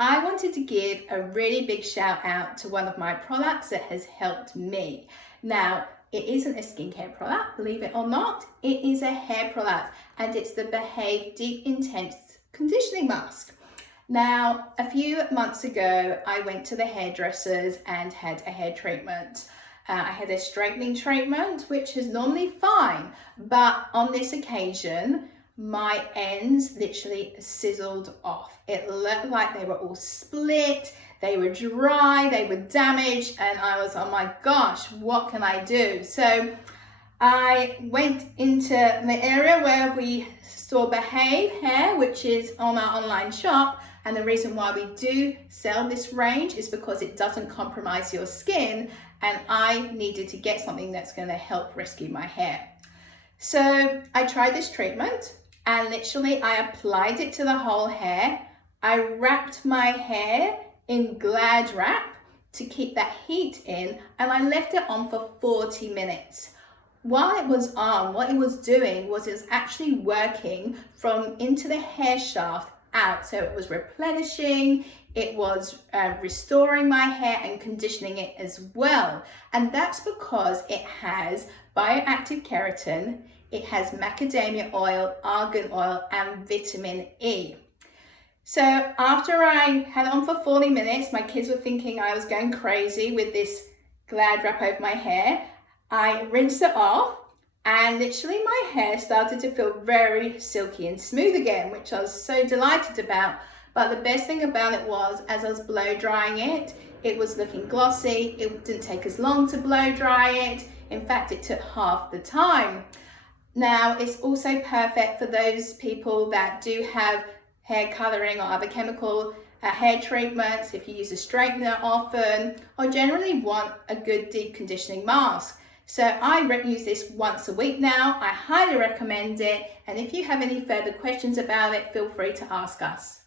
I wanted to give a really big shout out to one of my products that has helped me. Now, it isn't a skincare product, believe it or not. It is a hair product, and it's the Bhave Deep Intense Conditioning Masque. Now, a few months ago, I went to the hairdressers and had a hair treatment. I had a straightening treatment, which is normally fine, but on this occasion, my ends literally sizzled off. It looked like they were all split, they were dry, they were damaged, and I was, oh my gosh, what can I do? So I went into the area where we store Bhave hair, which is on our online shop. And the reason why we do sell this range is because it doesn't compromise your skin. And I needed to get something that's going to help rescue my hair. So I tried this treatment and literally I applied it to the whole hair. I wrapped my hair in Glad wrap to keep that heat in, and I left it on for 40 minutes. While it was on, what it was doing was it was actually working from into the hair shaft out. So it was replenishing, it was restoring my hair and conditioning it as well. And that's because it has bioactive keratin, it has macadamia oil, argan oil, and vitamin E. So after I had it on for 40 minutes, my kids were thinking I was going crazy with this Glad wrap over my hair. I rinsed it off, and literally my hair started to feel very silky and smooth again, which I was so delighted about. But the best thing about it was, as I was blow drying it, it was looking glossy. It didn't take as long to blow dry it. In fact, it took half the time. Now, it's also perfect for those people that do have hair coloring or other chemical hair treatments, if you use a straightener often, or generally want a good deep conditioning mask. So I use this once a week now. I highly recommend it. And if you have any further questions about it, feel free to ask us.